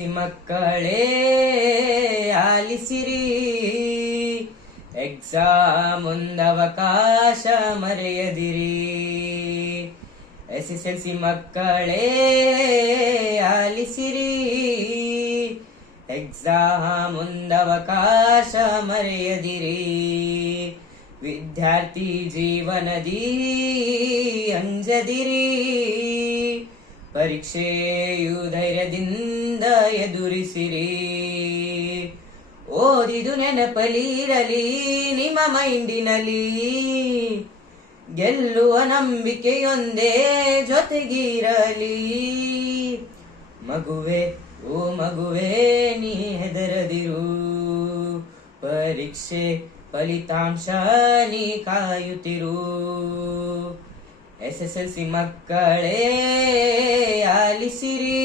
ಮಕ್ಕಳೇ ಆಲಿಸಿರಿ, ಎಕ್ಸಾಮ್ ಒಂದವಕಾಶ ಮರೆಯದಿರಿ. SSLC ಮಕ್ಕಳೇ ಆಲಿಸಿರಿ, ಎಕ್ಸಾಮ್ ಒಂದವಕಾಶ ಮರೆಯದಿರಿ. ವಿದ್ಯಾರ್ಥಿ ಜೀವನದಿ ಅಂಜದಿರಿ, ಪರೀಕ್ಷೆಯು ಧೈರ್ಯದಿಂದ ಎದುರಿಸಿರಿ. ಓದಿದು ನೆನಪಲಿರಲಿ ನಿಮ್ಮ ಮೈಂಡಿನಲ್ಲಿ, ಗೆಲ್ಲುವ ನಂಬಿಕೆಯೊಂದೇ ಜೊತೆಗಿರಲಿ. ಮಗುವೆ ಓ ಮಗುವೆ ನೀ ಹೆದರದಿರು, ಪರೀಕ್ಷೆ ಫಲಿತಾಂಶ ನೀ ಕಾಯುತ್ತಿರು. SSLC ಮಕ್ಕಳೇ ಆಲಿಸಿರಿ,